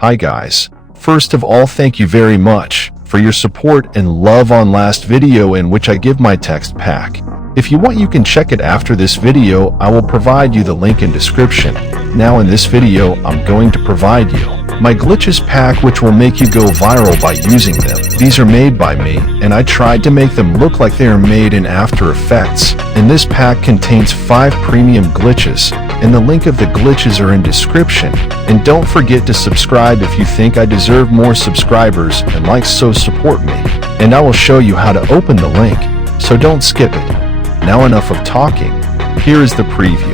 Hi guys. First of all, thank you very much for your support and love on last video in which I give my text pack. If you want, you can check it after this video. I will provide you the link in description. Now in this video, I'm going to provide you my glitches pack, which will make you go viral by using them. These are made by me, and I tried to make them look like they are made in After Effects. And this pack contains 5 premium glitches, and the link of the glitches are in description. And don't forget to subscribe if you think I deserve more subscribers and likes, so support me. And I will show you how to open the link, so don't skip it. Now enough of talking. Here is the preview.